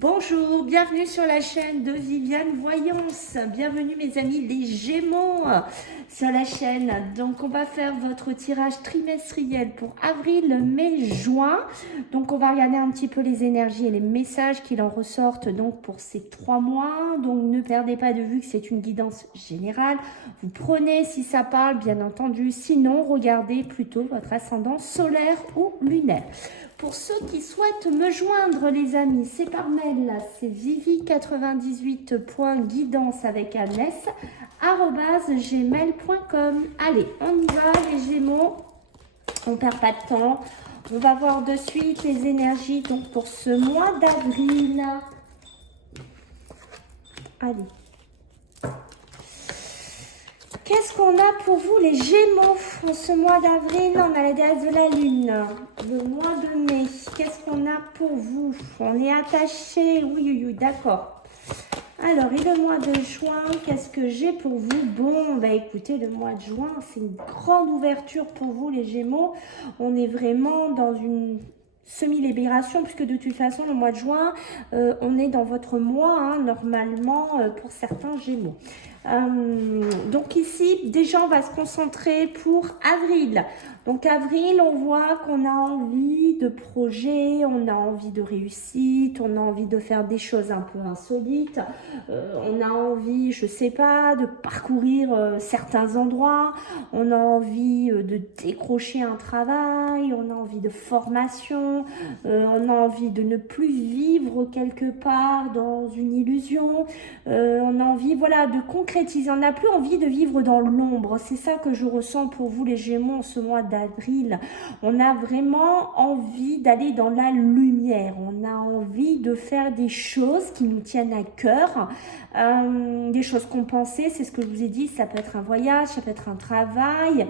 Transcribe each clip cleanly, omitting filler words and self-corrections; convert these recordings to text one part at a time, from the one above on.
Bonjour, bienvenue sur la chaîne de Viviane Voyance. Bienvenue mes amis les Gémeaux sur la chaîne. Donc on va faire votre tirage trimestriel pour avril, mai, juin. Donc on va regarder un petit peu les énergies et les messages qui en ressortent donc pour ces 3 mois. Donc ne perdez pas de vue que c'est une guidance générale. Vous prenez si ça parle bien entendu. Sinon regardez plutôt votre ascendant solaire ou lunaire. Pour ceux qui souhaitent me joindre, les amis, c'est par mail, là, c'est vivi98.guidance avec Agnès, @gmail.com. Allez, on y va, les Gémeaux, on perd pas de temps. On va voir de suite les énergies donc pour ce mois d'avril. Allez. Qu'est-ce qu'on a pour vous les Gémeaux en ce mois d'avril? On a la déesse de la Lune. Le mois de mai, qu'est-ce qu'on a pour vous? On est attaché, oui, d'accord. Alors, et le mois de juin, qu'est-ce que j'ai pour vous? Bon, bah écoutez, le mois de juin, c'est une grande ouverture pour vous les Gémeaux. On est vraiment dans une semi-libération, puisque de toute façon, le mois de juin, on est dans votre mois, hein, normalement, pour certains Gémeaux. Donc ici, déjà, on va se concentrer pour avril. Donc avril, on voit qu'on a envie de projets, on a envie de réussite, on a envie de faire des choses un peu insolites, on a envie, je sais pas, de parcourir certains endroits, on a envie de décrocher un travail, on a envie de formation, on a envie de ne plus vivre quelque part dans une illusion, on a envie, voilà, de concrétiser, on n'a plus envie de vivre dans l'ombre. C'est ça que je ressens pour vous les Gémeaux en ce mois d'avril. On a vraiment envie d'aller dans la lumière, on a envie de faire des choses qui nous tiennent à cœur, des choses qu'on pensait, c'est ce que je vous ai dit, ça peut être un voyage, ça peut être un travail,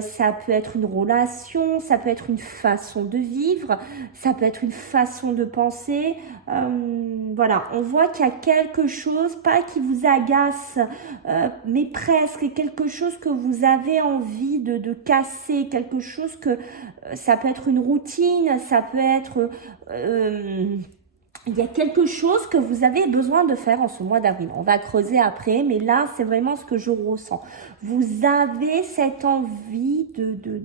ça peut être une relation, ça peut être une façon de vivre, ça peut être une façon de penser. Voilà, on voit qu'il y a quelque chose, pas qui vous agace, mais presque quelque chose que vous avez envie de casser, quelque chose que ça peut être une routine, ça peut être il y a quelque chose que vous avez besoin de faire en ce mois d'avril. On va creuser après, mais là, c'est vraiment ce que je ressens. Vous avez cette envie de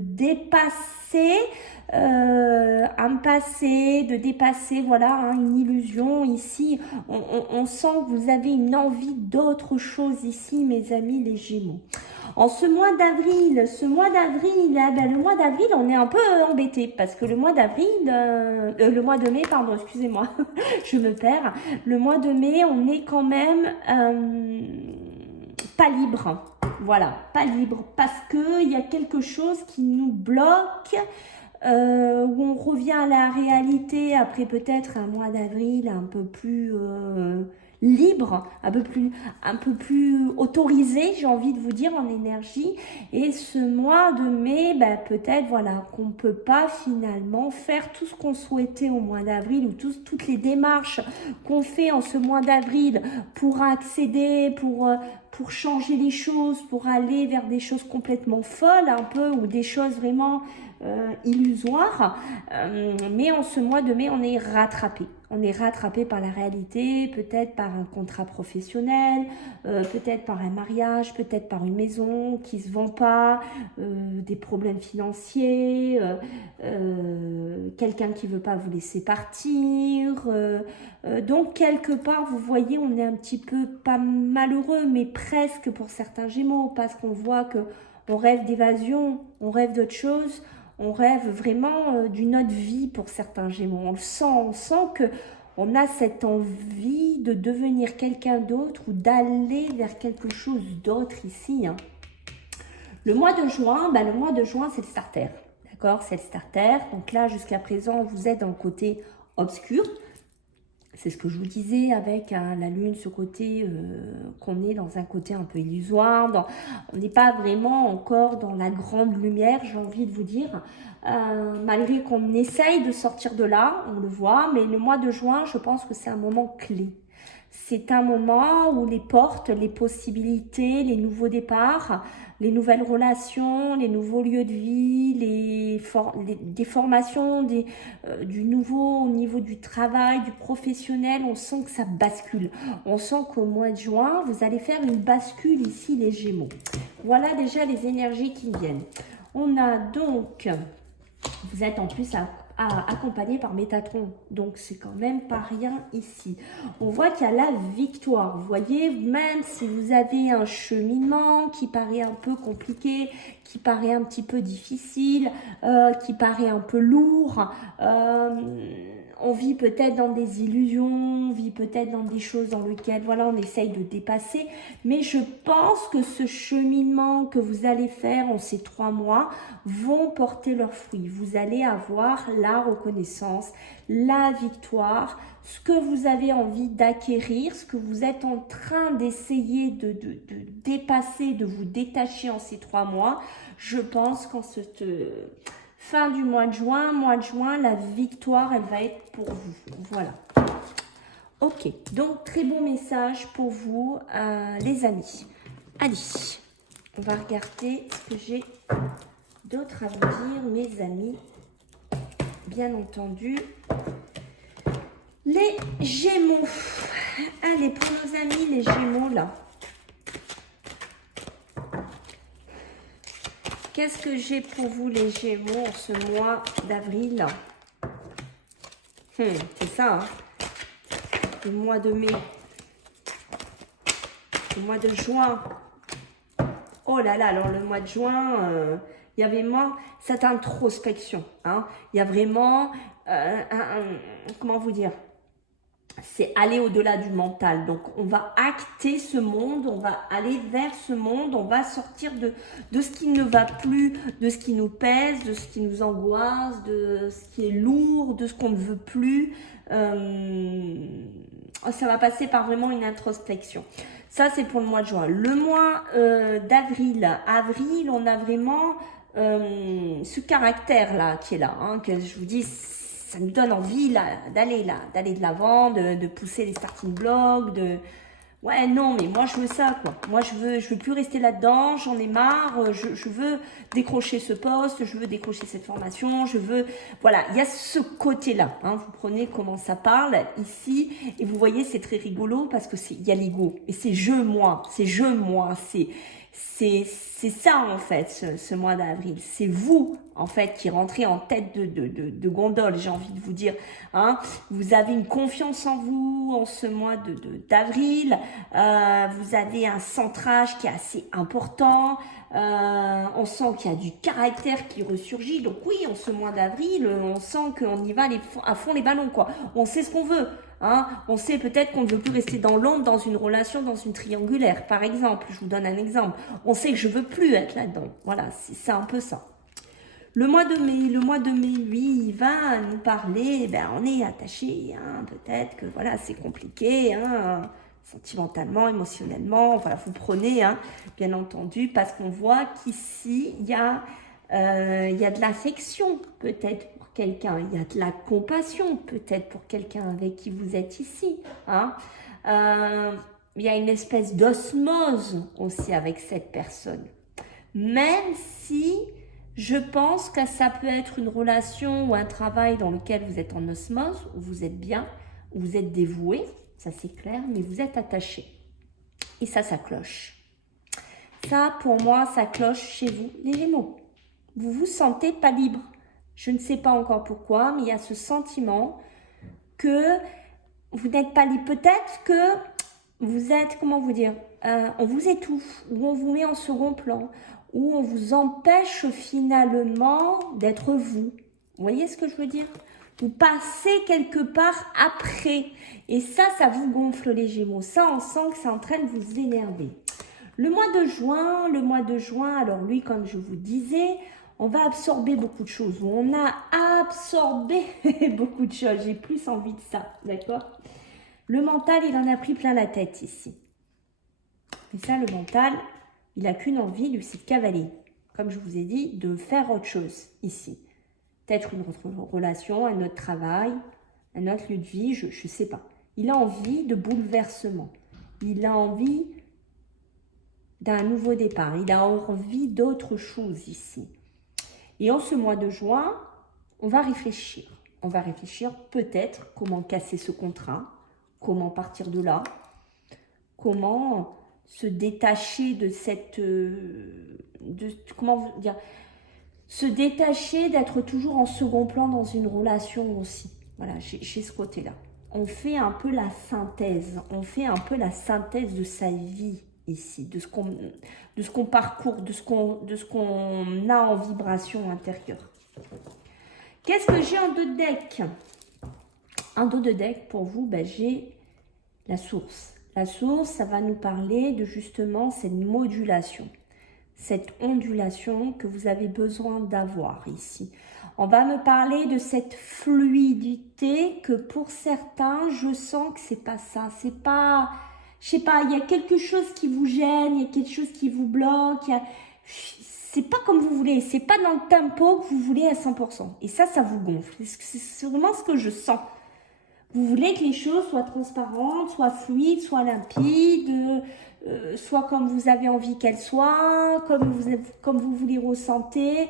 dépasser un passé, de dépasser, voilà, hein, une illusion. Ici, on sent que vous avez une envie d'autre chose ici, mes amis les Gémeaux. En ce mois d'avril, le mois d'avril, on est un peu embêté parce que le mois d'avril, le mois de mai, pardon, excusez-moi, je me perds. Le mois de mai, on est quand même pas libre. Voilà, pas libre parce que il y a quelque chose qui nous bloque. Où on revient à la réalité après peut-être un mois d'avril un peu plus libre, un peu plus autorisé, j'ai envie de vous dire, en énergie. Et ce mois de mai, bah, peut-être voilà qu'on peut pas finalement faire tout ce qu'on souhaitait au mois d'avril ou toutes les démarches qu'on fait en ce mois d'avril pour accéder, pour changer les choses, pour aller vers des choses complètement folles un peu ou des choses vraiment illusoires. Mais en ce mois de mai, on est rattrapé. On est rattrapé par la réalité, peut-être par un contrat professionnel, peut-être par un mariage, peut-être par une maison qui se vend pas, des problèmes financiers, quelqu'un qui veut pas vous laisser partir. Donc quelque part, vous voyez, on est un petit peu pas malheureux, mais presque pour certains Gémeaux, parce qu'on voit que on rêve d'évasion, on rêve d'autre chose. On rêve vraiment d'une autre vie pour certains Gémeaux. On sent que on a cette envie de devenir quelqu'un d'autre ou d'aller vers quelque chose d'autre ici. Hein. Le mois de juin, c'est le starter. D'accord, c'est le starter. Donc là, jusqu'à présent, vous êtes dans le côté obscur. C'est ce que je vous disais avec la lune, ce côté qu'on est dans un côté un peu illusoire. On n'est pas vraiment encore dans la grande lumière, j'ai envie de vous dire. Malgré qu'on essaye de sortir de là, on le voit. Mais le mois de juin, je pense que c'est un moment clé. C'est un moment où les portes, les possibilités, les nouveaux départs les nouvelles relations, les nouveaux lieux de vie, des formations, du nouveau au niveau du travail, du professionnel. On sent que ça bascule. On sent qu'au mois de juin, vous allez faire une bascule ici, les Gémeaux. Voilà déjà les énergies qui viennent. On a donc, vous êtes en plus accompagné par Métatron, donc c'est quand même pas rien ici. On voit qu'il y a la victoire, vous voyez, même si vous avez un cheminement qui paraît un peu compliqué, qui paraît un petit peu difficile, qui paraît un peu lourd, on vit peut-être dans des illusions, on vit peut-être dans des choses dans lesquelles voilà, on essaye de dépasser, mais je pense que ce cheminement que vous allez faire en ces 3 mois vont porter leurs fruits. Vous allez avoir la reconnaissance, la victoire, ce que vous avez envie d'acquérir, ce que vous êtes en train d'essayer de dépasser, de vous détacher en ces 3 mois. Je pense qu'en cette fin du mois de juin, la victoire, elle va être pour vous. Voilà. Ok, donc très bon message pour vous, les amis. Allez, on va regarder ce que j'ai d'autre à vous dire, mes amis. Bien entendu, les Gémeaux. Allez, pour nos amis, les Gémeaux, là. Qu'est-ce que j'ai pour vous, les Gémeaux, en ce mois d'avril? C'est ça, hein. Le mois de mai. Le mois de juin. Oh là là, alors le mois de juin, il y a vraiment cette introspection. Hein. Il y a vraiment, comment vous dire, c'est aller au-delà du mental. Donc, on va acter ce monde, on va aller vers ce monde, on va sortir de ce qui ne va plus, de ce qui nous pèse, de ce qui nous angoisse, de ce qui est lourd, de ce qu'on ne veut plus. Ça va passer par vraiment une introspection. Ça, c'est pour le mois de juin. Le mois d'avril, on a vraiment ce caractère-là qui est là, hein, que je vous dis, ça nous donne envie d'aller de l'avant, de pousser les starting blocks, ouais, non, mais moi, je veux ça, quoi. Moi, je veux plus rester là-dedans, j'en ai marre, je veux décrocher ce poste, je veux décrocher cette formation, voilà, il y a ce côté-là, hein. Vous prenez comment ça parle ici, et vous voyez, c'est très rigolo parce que il y a l'ego, et c'est moi, c'est ça, en fait, ce mois d'avril. C'est vous, en fait, qui rentrez en tête de gondole, j'ai envie de vous dire. Hein. Vous avez une confiance en vous en ce mois d'avril. Vous avez un centrage qui est assez important. On sent qu'il y a du caractère qui ressurgit. Donc oui, en ce mois d'avril, on sent qu'on y va à fond les ballons, quoi. On sait ce qu'on veut. Hein, on sait peut-être qu'on ne veut plus rester dans l'ombre, dans une relation, dans une triangulaire, par exemple. Je vous donne un exemple. On sait que je veux plus être là-dedans. Voilà, c'est un peu ça. Le mois de mai, lui, il va nous parler, on est attaché, hein, peut-être que voilà, c'est compliqué, hein, sentimentalement, émotionnellement, voilà, vous prenez, hein, bien entendu, parce qu'on voit qu'ici, il y a de l'affection, peut-être, quelqu'un, il y a de la compassion peut-être pour quelqu'un avec qui vous êtes ici. Hein. Il y a une espèce d'osmose aussi avec cette personne. Même si je pense que ça peut être une relation ou un travail dans lequel vous êtes en osmose, où vous êtes bien, où vous êtes dévoué, ça c'est clair, mais vous êtes attaché. Et ça cloche. Ça, pour moi, ça cloche chez vous, les Gémeaux. Vous vous sentez pas libre. Je ne sais pas encore pourquoi, mais il y a ce sentiment que vous n'êtes pas libre. Peut-être que vous êtes, comment vous dire, on vous étouffe, ou on vous met en second plan, ou on vous empêche finalement d'être vous. Vous voyez ce que je veux dire? Vous passez quelque part après. Et ça vous gonfle les Gémeaux. Ça, on sent que c'est en train de vous énerver. Le mois de juin, alors lui, comme je vous disais, on va absorber beaucoup de choses. On a absorbé beaucoup de choses. J'ai plus envie de ça, d'accord? Le mental, il en a pris plein la tête ici. Et ça, le mental, il n'a qu'une envie, lui, c'est de cavaler. Comme je vous ai dit, de faire autre chose ici. Peut-être une autre relation, un autre travail, un autre lieu de vie, je ne sais pas. Il a envie de bouleversement. Il a envie d'un nouveau départ. Il a envie d'autre chose ici. Et en ce mois de juin, on va réfléchir. On va réfléchir peut-être comment casser ce contrat, comment partir de là, comment se détacher de cette... comment dire, se détacher d'être toujours en second plan dans une relation aussi. Voilà, j'ai ce côté-là. On fait un peu la synthèse. On fait un peu la synthèse de sa vie ici, de ce qu'on parcourt, de ce qu'on a en vibration intérieure. Qu'est-ce que j'ai en dos de deck? Un dos de deck, pour vous, ben, j'ai la source. La source, ça va nous parler de justement cette modulation, cette ondulation que vous avez besoin d'avoir ici. On va me parler de cette fluidité que pour certains, je sens que c'est pas ça. C'est pas, je sais pas, il y a quelque chose qui vous gêne, il y a quelque chose qui vous bloque. C'est pas comme vous voulez, c'est pas dans le tempo que vous voulez à 100%. Et ça vous gonfle. C'est vraiment ce que je sens. Vous voulez que les choses soient transparentes, soient fluides, soient limpides, soit comme vous avez envie qu'elles soient, comme vous voulez ressentir.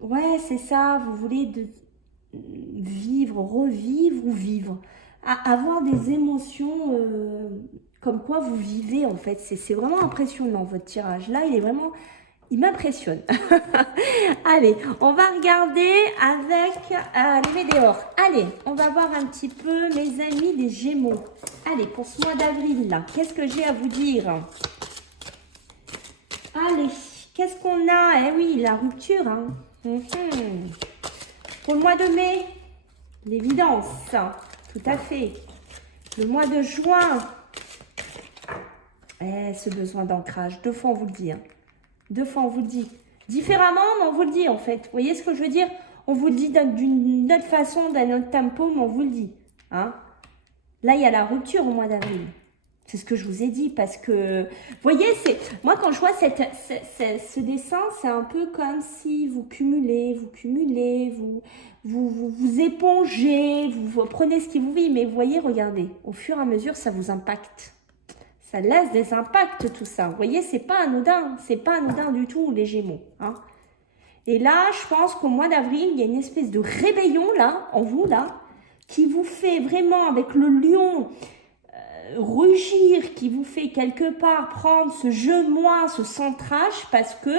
Ouais, c'est ça, vous voulez vivre, revivre ou vivre. Avoir des émotions comme quoi vous vivez en fait. C'est vraiment impressionnant votre tirage. Là, il m'impressionne. Allez, on va regarder avec les météores. Allez, on va voir un petit peu mes amis des Gémeaux. Allez, pour ce mois d'avril là, qu'est-ce que j'ai à vous dire? Allez, qu'est-ce qu'on a? Eh oui, la rupture. Hein. Pour le mois de mai, l'évidence, tout à fait. Le mois de juin, ce besoin d'ancrage, 2 fois on vous le dit. Hein. 2 fois on vous le dit. Différemment, mais on vous le dit en fait. Vous voyez ce que je veux dire? On vous le dit d'une autre façon, d'un autre tempo, mais on vous le dit. Hein. Là, il y a la rupture au mois d'avril. C'est ce que je vous ai dit parce que, vous voyez, moi quand je vois ce dessin, c'est un peu comme si vous cumulez, vous épongez, vous prenez ce qui vous vit. Mais vous voyez, regardez, au fur et à mesure, ça vous impacte. Ça laisse des impacts tout ça. Vous voyez, c'est pas anodin du tout les Gémeaux. Hein. Et là, je pense qu'au mois d'avril, il y a une espèce de rébellion là, en vous là, qui vous fait vraiment avec le lion rugir, qui vous fait quelque part prendre ce jeu de moi, ce centrage, parce que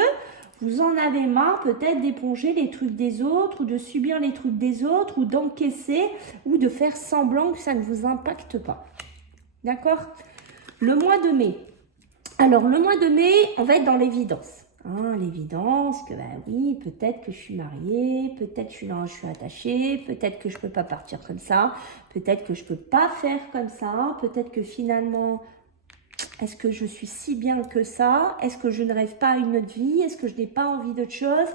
vous en avez marre peut-être d'éponger les trucs des autres, ou de subir les trucs des autres, ou d'encaisser, ou de faire semblant que ça ne vous impacte pas. D'accord? Le mois de mai. Alors, le mois de mai, on va être dans l'évidence. Hein, l'évidence que, ben oui, peut-être que je suis mariée, peut-être que je suis attachée, peut-être que je ne peux pas partir comme ça, peut-être que je ne peux pas faire comme ça, peut-être que finalement, est-ce que je suis si bien que ça? Est-ce que je ne rêve pas à une autre vie? Est-ce que je n'ai pas envie d'autre chose?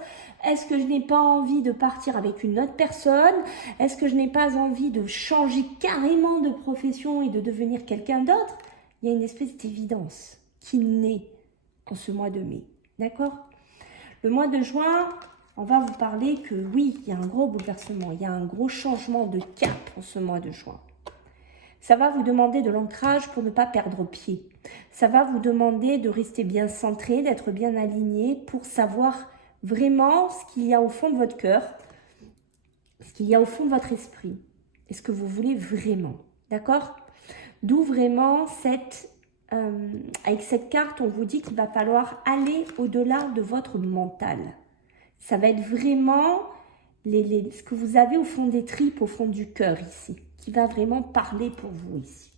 Est-ce que je n'ai pas envie de partir avec une autre personne? Est-ce que je n'ai pas envie de changer carrément de profession et de devenir quelqu'un d'autre? Il y a une espèce d'évidence qui naît en ce mois de mai. D'accord? Le mois de juin, on va vous parler que oui, il y a un gros bouleversement, il y a un gros changement de cap en ce mois de juin. Ça va vous demander de l'ancrage pour ne pas perdre pied. Ça va vous demander de rester bien centré, d'être bien aligné pour savoir vraiment ce qu'il y a au fond de votre cœur, ce qu'il y a au fond de votre esprit. Et ce que vous voulez vraiment. D'accord? D'où vraiment avec cette carte, on vous dit qu'il va falloir aller au-delà de votre mental. Ça va être vraiment ce que vous avez au fond des tripes, au fond du cœur ici, qui va vraiment parler pour vous ici.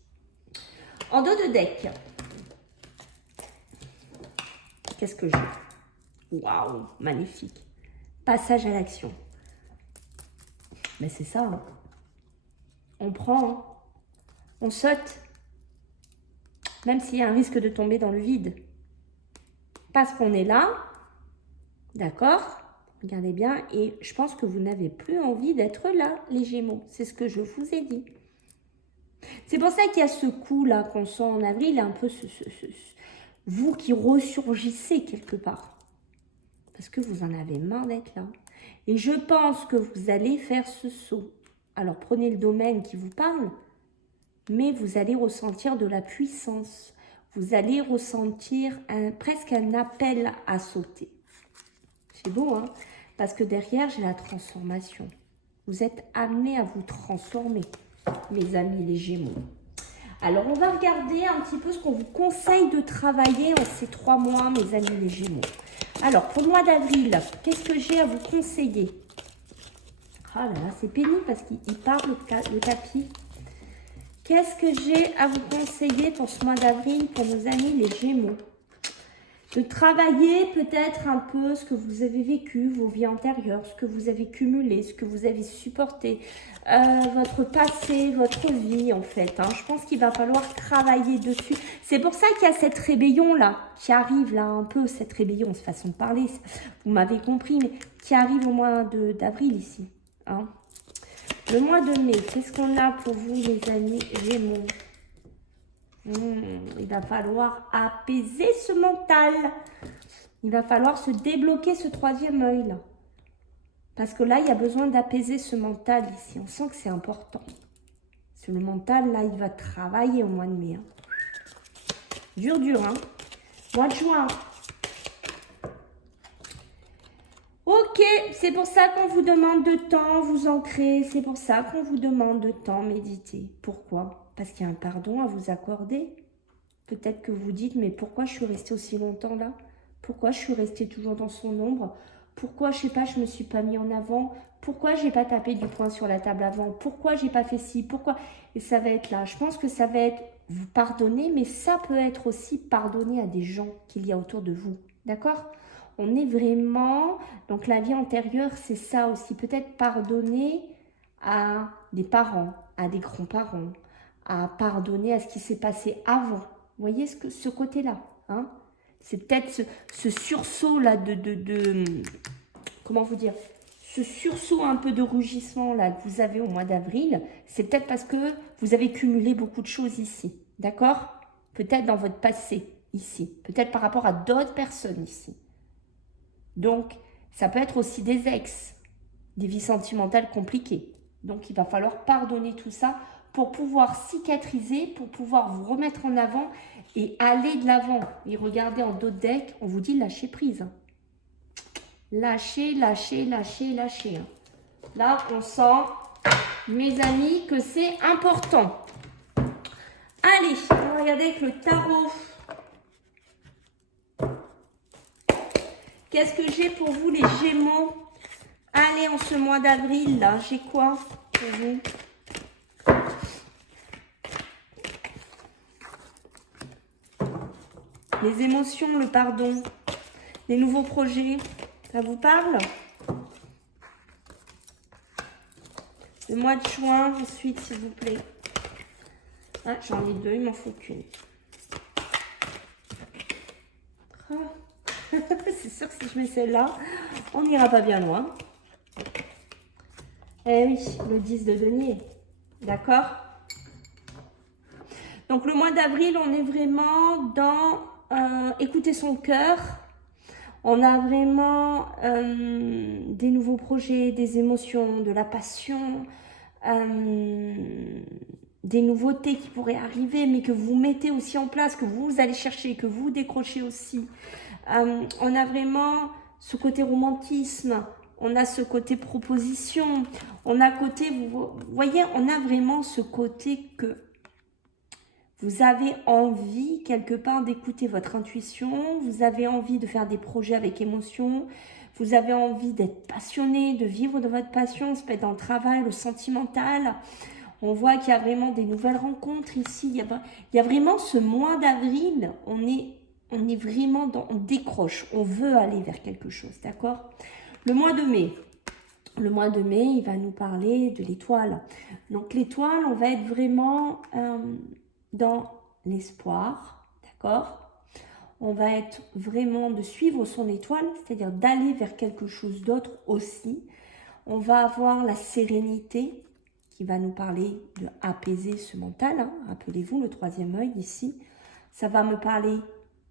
En dos de deck, qu'est-ce que j'ai? Waouh, magnifique. Passage à l'action. Mais c'est ça. Hein. On prend, hein. On saute. Même s'il y a un risque de tomber dans le vide. Parce qu'on est là, d'accord? Regardez bien, et je pense que vous n'avez plus envie d'être là, les Gémeaux. C'est ce que je vous ai dit. C'est pour ça qu'il y a ce coup-là qu'on sent en avril, un peu vous qui ressurgissez quelque part. Parce que vous en avez marre d'être là. Et je pense que vous allez faire ce saut. Alors prenez le domaine qui vous parle, mais vous allez ressentir de la puissance. vous allez ressentir presque un appel à sauter. C'est beau, hein? Parce que derrière, j'ai la transformation. Vous êtes amenés à vous transformer, mes amis les Gémeaux. Alors, on va regarder un petit peu ce qu'on vous conseille de travailler en ces 3 mois, mes amis les Gémeaux. Alors, pour le mois d'avril, qu'est-ce que j'ai à vous conseiller? Ah là là, c'est pénible parce qu'il part le tapis. Qu'est-ce que j'ai à vous conseiller pour ce mois d'avril, pour nos amis les Gémeaux? De travailler peut-être un peu ce que vous avez vécu, vos vies antérieures, ce que vous avez cumulé, ce que vous avez supporté, votre passé, votre vie en fait. Hein. Je pense qu'il va falloir travailler dessus. C'est pour ça qu'il y a cette rébellion-là, qui arrive là un peu, cette rébellion, cette façon de parler, vous m'avez compris, mais qui arrive au mois d'avril ici. Hein. Le mois de mai, qu'est-ce qu'on a pour vous les amis Gémeaux? Il va falloir apaiser ce mental. Il va falloir se débloquer ce 3e œil là. Parce que là, il y a besoin d'apaiser ce mental ici. On sent que c'est important. Parce que le mental, là, il va travailler au mois de mai. Hein. Dur, hein. Mois de juin. Ok, c'est pour ça qu'on vous demande de temps, vous ancrer. C'est pour ça qu'on vous demande de temps, méditer. Pourquoi? Parce qu'il y a un pardon à vous accorder. Peut-être que vous dites, mais pourquoi je suis restée aussi longtemps là? Pourquoi je suis restée toujours dans son ombre? Pourquoi, je sais pas, je me suis pas mis en avant? Pourquoi j'ai pas tapé du poing sur la table avant? Pourquoi j'ai pas fait ci? Pourquoi? Et ça va être là. Je pense que ça va être vous pardonner, mais ça peut être aussi pardonner à des gens qu'il y a autour de vous. D'accord? On est vraiment... Donc la vie antérieure, c'est ça aussi. Peut-être pardonner à des parents, à des grands-parents, à pardonner à ce qui s'est passé avant. Vous voyez ce côté-là, hein? C'est peut-être ce sursaut-là comment vous dire? Ce sursaut un peu de rugissement là que vous avez au mois d'avril, c'est peut-être parce que vous avez cumulé beaucoup de choses ici, d'accord? Peut-être dans votre passé, ici. Peut-être par rapport à d'autres personnes ici. Donc, ça peut être aussi des ex, des vies sentimentales compliquées. Donc, il va falloir pardonner tout ça pour pouvoir cicatriser, pour pouvoir vous remettre en avant et aller de l'avant. Et regardez en dos de deck, on vous dit lâcher prise. Hein. Lâcher, lâcher, lâcher, lâcher. Hein. Là, on sent, mes amis, que c'est important. Allez, on va regarder avec le tarot. Qu'est-ce que j'ai pour vous, les Gémeaux? Allez, en ce mois d'avril, là, j'ai quoi pour vous? Les émotions, le pardon, les nouveaux projets, ça vous parle? Le mois de juin, ensuite, s'il vous plaît. Ah, j'en ai 2, il m'en faut qu'une. Oh. C'est sûr que si je mets celle-là, on n'ira pas bien loin. Eh oui, le 10 de denier. D'accord? Donc, le mois d'avril, on est vraiment dans écouter son cœur. On a vraiment des nouveaux projets, des émotions, de la passion, des nouveautés qui pourraient arriver, mais que vous mettez aussi en place, que vous allez chercher, que vous décrochez aussi. On a vraiment ce côté romantisme, on a ce côté proposition, on a côté, vous voyez, on a vraiment ce côté que vous avez envie quelque part d'écouter votre intuition, vous avez envie de faire des projets avec émotion, vous avez envie d'être passionné, de vivre de votre passion, ça peut être dans le travail, le sentimental. On voit qu'il y a vraiment des nouvelles rencontres ici. Il y a vraiment ce mois d'avril, on est vraiment dans, on décroche, on veut aller vers quelque chose, d'accord? Le mois de mai. Le mois de mai, il va nous parler de l'étoile. Donc l'étoile, on va être vraiment dans l'espoir, d'accord? On va être vraiment de suivre son étoile, c'est-à-dire d'aller vers quelque chose d'autre aussi. On va avoir la sérénité qui va nous parler de apaiser ce mental. Hein. Rappelez-vous, le 3e œil ici, ça va me parler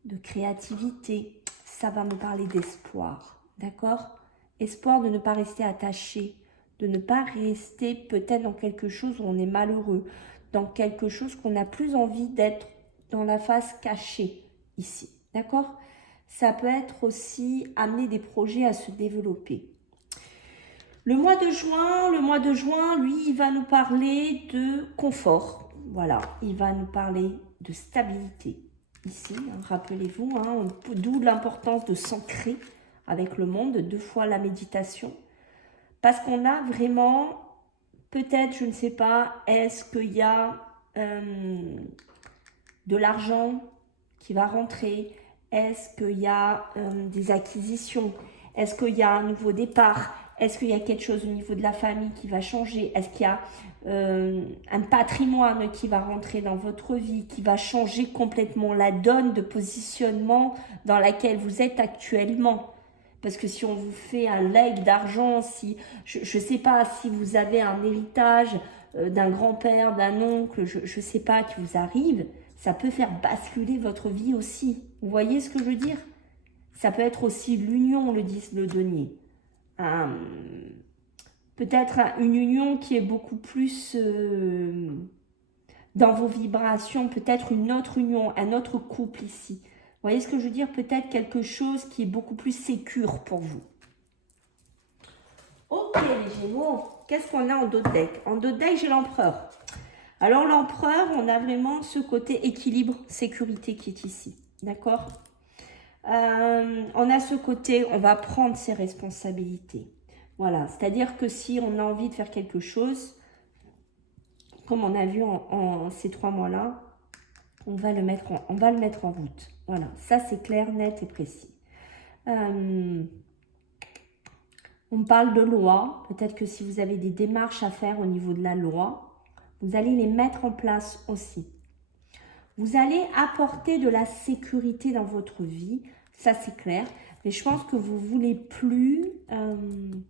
de créativité, ça va me parler d'espoir, d'accord? Espoir de ne pas rester attaché, de ne pas rester peut-être dans quelque chose où on est malheureux, dans quelque chose qu'on n'a plus envie d'être dans la face cachée ici, d'accord? Ça peut être aussi amener des projets à se développer. Le mois de juin, lui, il va nous parler de confort. Voilà, il va nous parler de stabilité. Ici, hein, rappelez-vous, hein, d'où l'importance de s'ancrer avec le monde, 2 fois la méditation. Parce qu'on a vraiment, peut-être, je ne sais pas, est-ce qu'il y a de l'argent qui va rentrer? Est-ce qu'il y a des acquisitions? Est-ce qu'il y a un nouveau départ? Est-ce qu'il y a quelque chose au niveau de la famille qui va changer? Est-ce qu'il y a un patrimoine qui va rentrer dans votre vie, qui va changer complètement la donne de positionnement dans laquelle vous êtes actuellement? Parce que si on vous fait un leg d'argent, si je ne sais pas si vous avez un héritage d'un grand-père, d'un oncle, je ne sais pas, qui vous arrive, ça peut faire basculer votre vie aussi. Vous voyez ce que je veux dire? Ça peut être aussi l'union, le 10, le denier. Peut-être une union qui est beaucoup plus dans vos vibrations, peut-être une autre union, un autre couple ici. Vous voyez ce que je veux dire? Peut-être quelque chose qui est beaucoup plus sécure pour vous. Ok les Gémeaux, qu'est-ce qu'on a en dos de deck? En dos de deck, j'ai l'empereur. Alors l'empereur, on a vraiment ce côté équilibre, sécurité qui est ici. D'accord? On a ce côté, on va prendre ses responsabilités. Voilà, c'est-à-dire que si on a envie de faire quelque chose, comme on a vu en ces 3 mois-là, on va le mettre en route. Voilà, ça c'est clair, net et précis. On parle de loi. Peut-être que si vous avez des démarches à faire au niveau de la loi, vous allez les mettre en place aussi. Vous allez apporter de la sécurité dans votre vie, ça c'est clair. Mais je pense que vous ne voulez plus, comment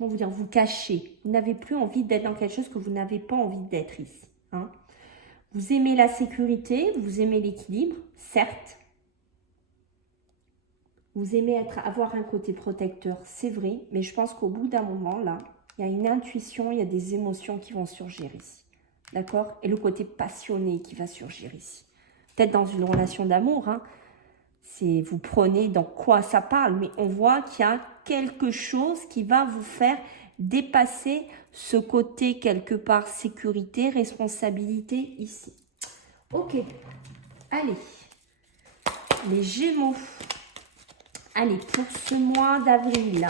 vous dire, vous cacher. Vous n'avez plus envie d'être dans quelque chose que vous n'avez pas envie d'être ici. Hein. Vous aimez la sécurité, vous aimez l'équilibre, certes. Vous aimez avoir un côté protecteur, c'est vrai. Mais je pense qu'au bout d'un moment, là, il y a une intuition, il y a des émotions qui vont surgir ici. D'accord? Et le côté passionné qui va surgir ici. Peut-être dans une relation d'amour, hein. Vous prenez dans quoi ça parle, mais on voit qu'il y a quelque chose qui va vous faire dépasser ce côté quelque part sécurité, responsabilité ici. Ok, allez, les Gémeaux. Allez, pour ce mois d'avril,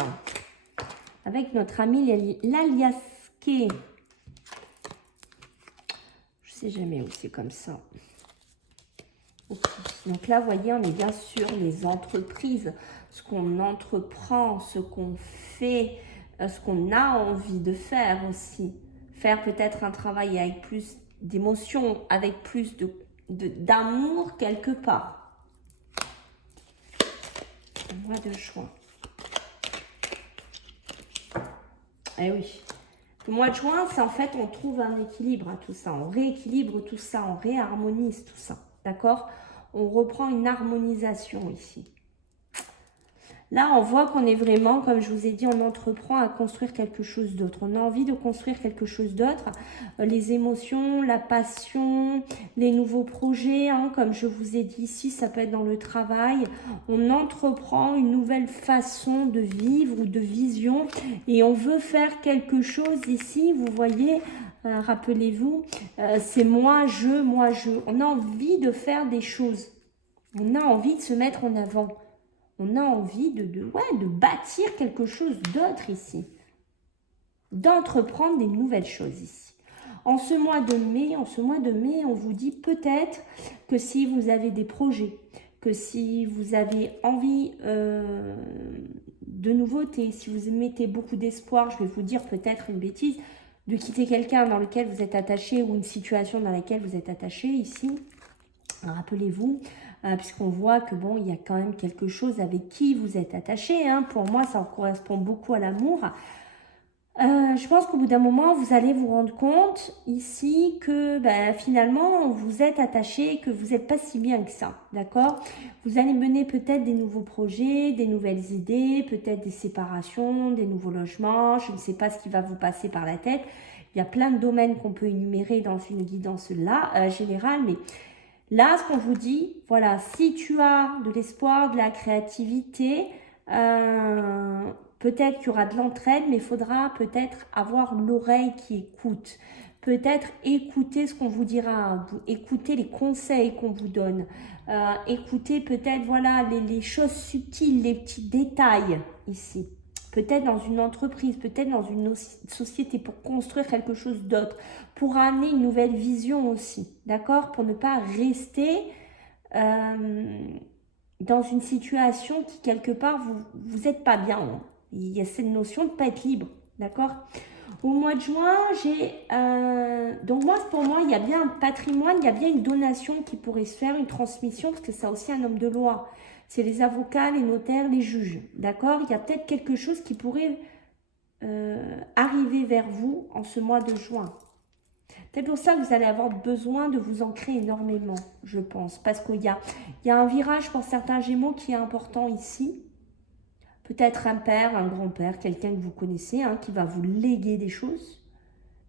avec notre ami l'Aliasqué. Je sais jamais où c'est comme ça. Okay. Donc là, vous voyez, on est bien sur les entreprises, ce qu'on entreprend, ce qu'on fait, ce qu'on a envie de faire aussi. Faire peut-être un travail avec plus d'émotion, avec plus d'amour quelque part. Le mois de juin. Eh oui. Le mois de juin, c'est en fait, on trouve un équilibre à tout ça. On rééquilibre tout ça, on réharmonise tout ça. D'accord? On reprend une harmonisation ici. Là, on voit qu'on est vraiment, comme je vous ai dit, on entreprend à construire quelque chose d'autre. On a envie de construire quelque chose d'autre. Les émotions, la passion, les nouveaux projets, hein, comme je vous ai dit ici, ça peut être dans le travail. On entreprend une nouvelle façon de vivre ou de vision et on veut faire quelque chose ici, vous voyez. Rappelez-vous, c'est moi, je. On a envie de faire des choses. On a envie de se mettre en avant. On a envie de bâtir quelque chose d'autre ici. D'entreprendre des nouvelles choses ici. En ce mois de mai, on vous dit peut-être que si vous avez des projets, que si vous avez envie de nouveautés, si vous mettez beaucoup d'espoir, je vais vous dire peut-être une bêtise, de quitter quelqu'un dans lequel vous êtes attaché ou une situation dans laquelle vous êtes attaché ici. Rappelez-vous, puisqu'on voit que bon, il y a quand même quelque chose avec qui vous êtes attaché. Hein. Pour moi, ça correspond beaucoup à l'amour. Je pense qu'au bout d'un moment, vous allez vous rendre compte ici que finalement, vous êtes attaché, que vous n'êtes pas si bien que ça. D'accord? Vous allez mener peut-être des nouveaux projets, des nouvelles idées, peut-être des séparations, des nouveaux logements. Je ne sais pas ce qui va vous passer par la tête. Il y a plein de domaines qu'on peut énumérer dans une guidance là, générale, mais Là, ce qu'on vous dit, voilà, si tu as de l'espoir, de la créativité, peut-être qu'il y aura de l'entraide, mais il faudra peut-être avoir l'oreille qui écoute. Peut-être écouter ce qu'on vous dira, écouter les conseils qu'on vous donne, écouter peut-être voilà les choses subtiles, les petits détails ici. Peut-être dans une entreprise, peut-être dans une société pour construire quelque chose d'autre, pour amener une nouvelle vision aussi, d'accord? Pour ne pas rester dans une situation qui quelque part vous êtes pas bien. Hein. Il y a cette notion de ne pas être libre, d'accord? Au mois de juin, j'ai... donc moi, pour moi, il y a bien un patrimoine, il y a bien une donation qui pourrait se faire, une transmission, parce que c'est aussi un homme de loi. C'est les avocats, les notaires, les juges, d'accord? Il y a peut-être quelque chose qui pourrait arriver vers vous en ce mois de juin. C'est pour ça que vous allez avoir besoin de vous ancrer énormément, je pense. Parce qu'il y a un virage pour certains Gémeaux qui est important ici. Peut-être un père, un grand-père, quelqu'un que vous connaissez, hein, qui va vous léguer des choses.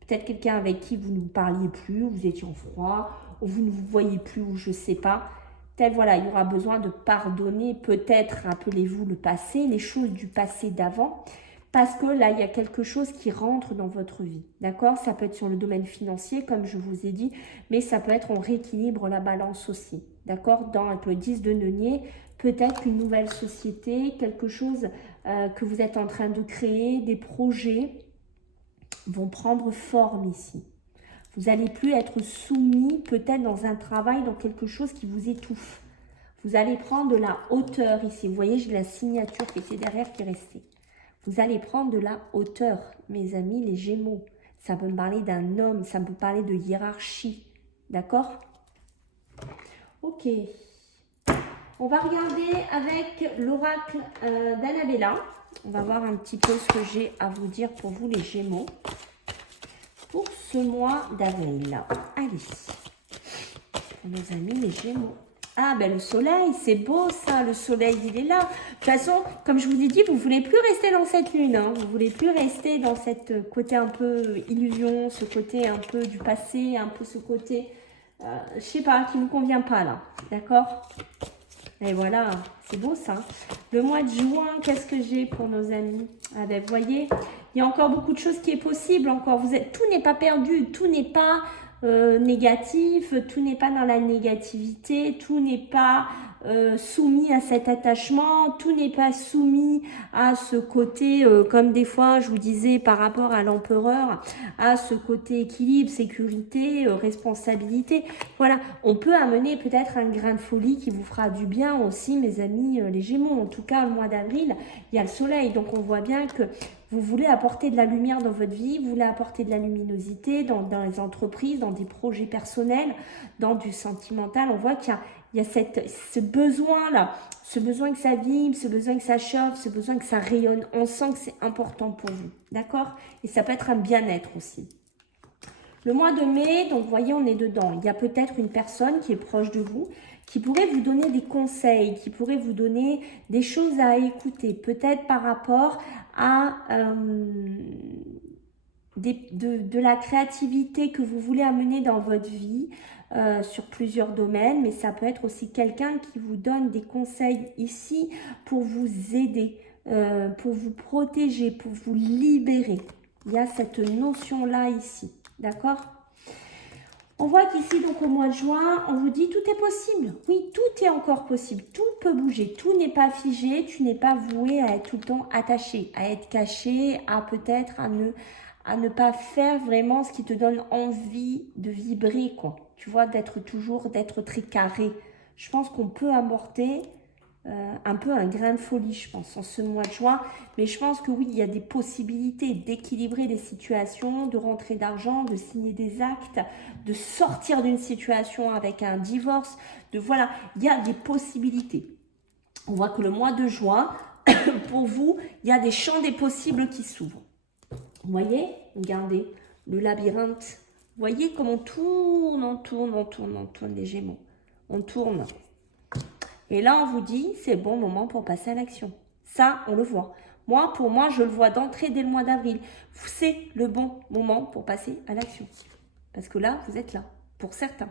Peut-être quelqu'un avec qui vous ne parliez plus, ou vous étiez en froid, ou vous ne vous voyez plus, ou je ne sais pas. Peut-être, voilà, il y aura besoin de pardonner. Peut-être, rappelez-vous le passé, les choses du passé d'avant. Parce que là, il y a quelque chose qui rentre dans votre vie. D'accord? Ça peut être sur le domaine financier, comme je vous ai dit, mais ça peut être on rééquilibre la balance aussi. D'accord? Dans le 10 de denier, peut-être une nouvelle société, quelque chose que vous êtes en train de créer, des projets vont prendre forme ici. Vous n'allez plus être soumis peut-être dans un travail, dans quelque chose qui vous étouffe. Vous allez prendre de la hauteur ici. Vous voyez, j'ai la signature qui était derrière qui est restée. Vous allez prendre de la hauteur, mes amis, les Gémeaux. Ça peut me parler d'un homme, ça peut parler de hiérarchie. D'accord? Ok. On va regarder avec l'oracle d'Annabella. On va voir un petit peu ce que j'ai à vous dire pour vous, les Gémeaux, pour ce mois d'avril. Allez, pour nos amis, les Gémeaux. Ah, ben le soleil, c'est beau ça, le soleil, il est là. De toute façon, comme je vous ai dit, vous ne voulez plus rester dans cette lune. Hein. Vous ne voulez plus rester dans cette côté un peu illusion, ce côté un peu du passé, un peu ce côté, je sais pas, qui ne vous convient pas là. D'accord? Et voilà, c'est beau ça. Le mois de juin, qu'est-ce que j'ai pour nos amis? Ah ben, vous voyez, il y a encore beaucoup de choses qui est possible. Encore, tout n'est pas perdu, tout n'est pas négatif, tout n'est pas dans la négativité, tout n'est pas soumis à cet attachement, tout n'est pas soumis à ce côté, comme des fois je vous disais par rapport à l'empereur, à ce côté équilibre, sécurité, responsabilité. Voilà, on peut amener peut-être un grain de folie qui vous fera du bien aussi, mes amis les Gémeaux. En tout cas, le mois d'avril, il y a le soleil, donc on voit bien que vous voulez apporter de la lumière dans votre vie, vous voulez apporter de la luminosité dans les entreprises, dans des projets personnels, dans du sentimental. On voit qu'il y a ce besoin-là, ce besoin que ça vibre, ce besoin que ça chauffe, ce besoin que ça rayonne. On sent que c'est important pour vous, d'accord? Et ça peut être un bien-être aussi. Le mois de mai, donc vous voyez, on est dedans. Il y a peut-être une personne qui est proche de vous, qui pourrait vous donner des conseils, qui pourrait vous donner des choses à écouter, peut-être par rapport à de la créativité que vous voulez amener dans votre vie sur plusieurs domaines, mais ça peut être aussi quelqu'un qui vous donne des conseils ici pour vous aider, pour vous protéger, pour vous libérer. Il y a cette notion-là ici, d'accord? On voit qu'ici, donc au mois de juin, on vous dit tout est possible. Oui, tout est encore possible. Tout peut bouger. Tout n'est pas figé. Tu n'es pas voué à être tout le temps attaché, à être caché, à peut-être à ne pas faire vraiment ce qui te donne envie de vibrer, quoi. Tu vois, d'être très carré. Je pense qu'on peut amorter un peu un grain de folie, je pense, en ce mois de juin. Mais je pense que oui, il y a des possibilités d'équilibrer des situations, de rentrer d'argent, de signer des actes, de sortir d'une situation avec un divorce. Voilà, il y a des possibilités. On voit que le mois de juin, pour vous, il y a des champs des possibles qui s'ouvrent. Vous voyez? Regardez, le labyrinthe. Vous voyez comme on tourne les Gémeaux. On tourne. Et là, on vous dit, c'est le bon moment pour passer à l'action. Ça, on le voit. Moi, pour moi, je le vois d'entrée dès le mois d'avril. C'est le bon moment pour passer à l'action. Parce que là, vous êtes là, pour certains.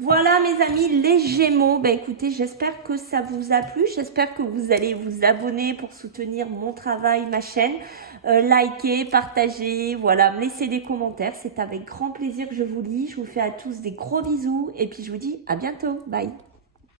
Voilà mes amis, les Gémeaux. Ben écoutez, j'espère que ça vous a plu. J'espère que vous allez vous abonner pour soutenir mon travail, ma chaîne. Likez, partagez, voilà, me laissez des commentaires. C'est avec grand plaisir que je vous lis. Je vous fais à tous des gros bisous et puis je vous dis à bientôt. Bye.